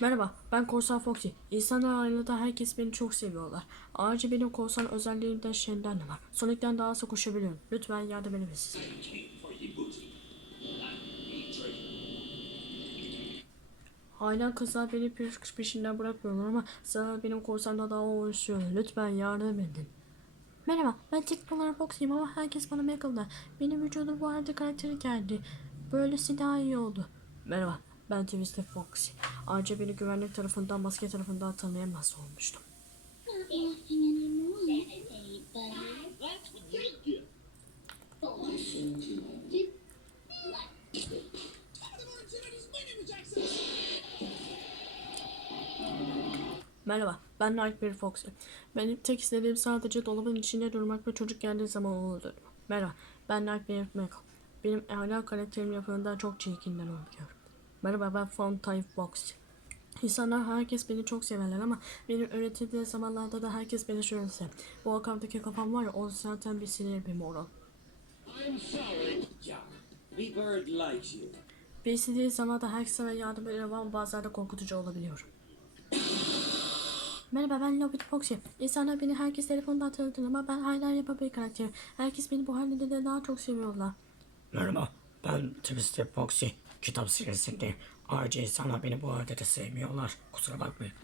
Merhaba, ben Korsan Foxy. İnsanlar ailede herkes beni çok seviyorlar. Ayrıca benim korsan özelliğimde şeyden de var. Sonic'ten daha hızlı koşabiliyorum. Lütfen yardım edin siz. Hala kızlar beni peş- peşinden bırakmıyorlar ama sıra benim korsanla daha oluşuyor. Lütfen yardım edin. Merhaba, ben teknik olarak Foxy'yim ama herkes bana Michael'da. Benim vücudum bu arada karakteri geldi. Böylesi daha iyi oldu. Merhaba, ben Twisted Foxy. Ayrıca beni güvenlik tarafından, maske tarafından tanıyamaz olmuştum. Merhaba, ben Nightmare Foxy. Benim tek istediğim sadece dolabın içinde durmak ve çocuk geldiği zaman onu öldürmek. Merhaba, ben Nightmare Michael. Benim hala karakterim yapımında çok çirkinden oluyor. Merhaba, ben Fontine Foxy. İnsanlar herkes beni çok severler ama benim öğretildiği zamanlarda da herkes beni şöyle sever. Bu akamdaki kafam var ya o zaten bir sinir bir moral. I'm sorry. Yeah. We bird likes you. Bir istediği zaman da herkese yardım ederim ama bazen de korkutucu olabiliyor. Merhaba ben Lobby Foxy. İnsanlar beni herkes telefondan tanıdı ama ben hala yapabilir karakterim. Herkes beni bu halde de daha çok seviyorlar. Merhaba, ben Twisted Foxy. Kitap serisinde. Ayrıca insanlar beni bu arada da sevmiyorlar. Kusura bakmayın.